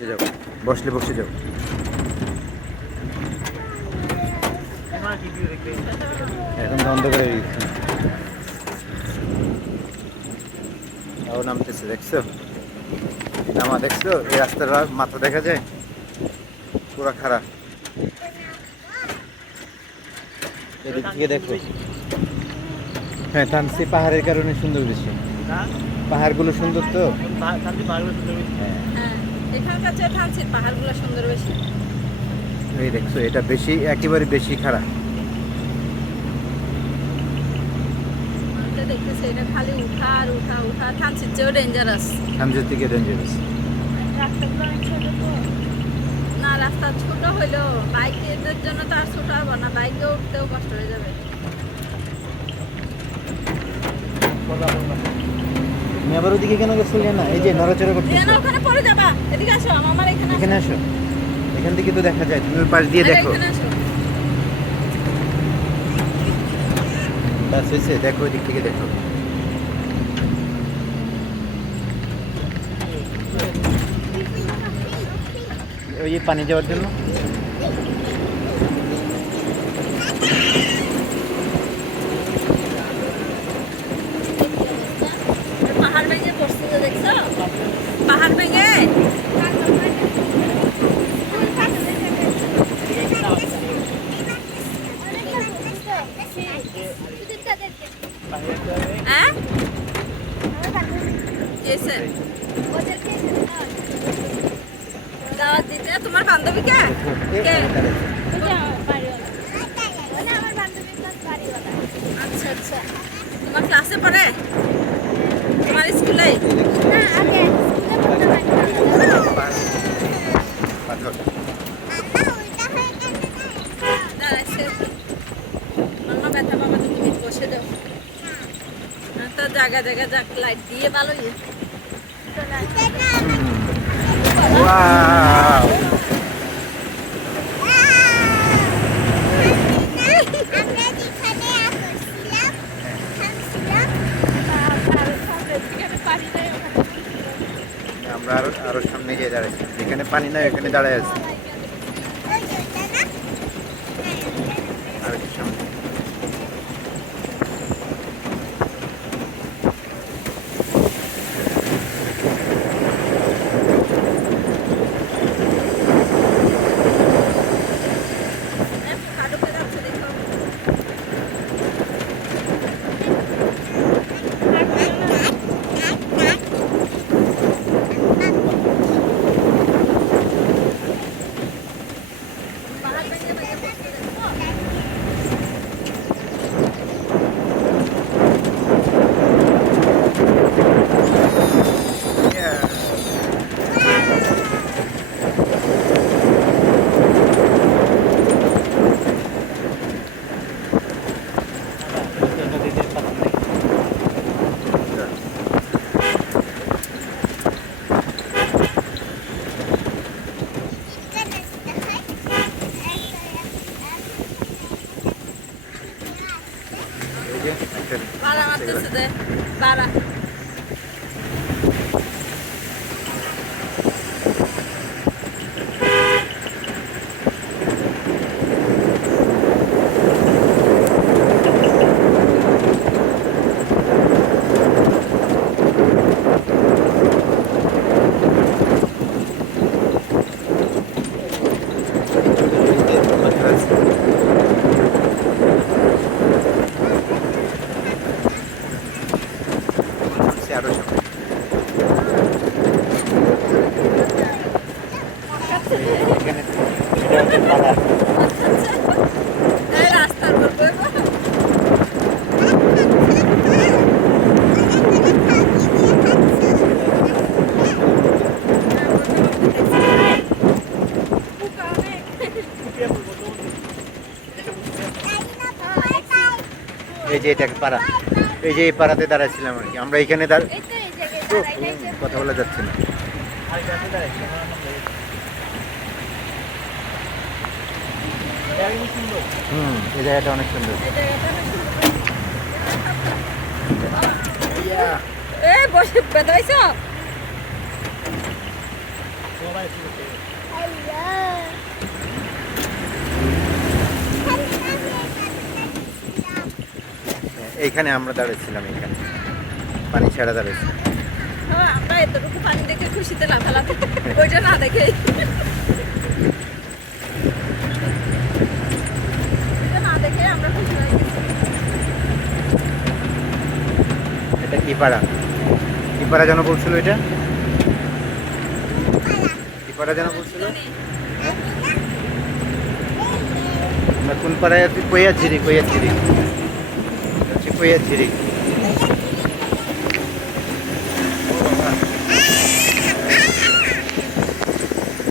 বসে যাও, বসলে বসে যাও। এখন বন্ধ করে দিচ্ছি। তাও নামতেছে, দেখছো নামা, দেখছো এই রাস্তার মাথা দেখা যায় পুরা খারাপ। এদিক থেকে দেখো। হ্যাঁ, থানসি পাহাড়ের কারণে সুন্দর বেশি, পাহাড়গুলো সুন্দর তো। হ্যাঁ, এখানকার চেয়ে থানচির পাহাড়গুলো সুন্দর বেশি। এই দেখছো এটা বেশি, একেবারে বেশি খারাপ। দেখতেছি এটা খালি উঠা আর উঠা উঠা, থানচির চেয়েও ডেঞ্জারাস। থানসির থেকে ডেঞ্জারাস। না, রাস্তা ছোট হইলেও বাইকের জন্য তো আর ছোট হবো না, বাইকে উঠতেও কষ্ট হয়ে যাবে। তুমি আবার ওদিকে কেন গেছিলে না? এই যে নড়াচড়া করতেছে। ওখানে পরে যাবা, এদিকে আসো, আমার এখানে এখানে আসো, এখান থেকে তো দেখা যায়, তুমি ওই পাশ দিয়ে দেখো। এখানে আসো। ব্যাস হয়েছে, দেখো ওই দিক থেকে দেখো। ওই যে পানি যাওয়ার জন্য। পাহাড় ভেঙে পড়ছে, দেখছো পাহাড় ভেঙে। হ্যাঁ দাওয়াত দিতে তোমার বান্ধবীকে? কে? আচ্ছা আচ্ছা, তোমার ক্লাসে পড়ে? তোমার স্কুলে? দাঁড়াইছে মামা, ব্যথা পাবা, তুমি বসে দাও তো, জায়গা জায়গা যাক, লাইট দিয়ে ভালোই। ওয়াও, আমরা আরো আরো সামনে গিয়ে দাঁড়াইছি, যেখানে পানি নাই ওখানে দাঁড়ায় আছি। আর একটু সামনে। বাড়া মারতেছে যে, বাড়া। আরো সামনে। এখানে এটা হচ্ছে পাহাড়। রাস্তার উপর বইবো। এই যে এটা পাড়া, এই যে এই পাড়াতে দাঁড়াইছিলাম আর কি আমরা, এখানে কথা বলা যাচ্ছে না। এই জায়গাটা অনেক সুন্দর। বসে বেদাইছ। এইখানে আমরা দাঁড়িয়েছিলাম, এইখানে পানি ছাড়া দাঁড়িয়েছিলাম। আমরা এতটুকু পানি দেখে খুশিতে লাফালাফি, ওইটা না দেখে না দেখে আমরা খুশি হয়ে গেছি। এটা কি পাড়া? কি পাড়া যেন বলছিল? এটা কি পাড়া যেন বলছিল? কোন পাড়ায়? কইয়া ঝিরি, কইয়া ঝিরি, কইয়া ঝিরি।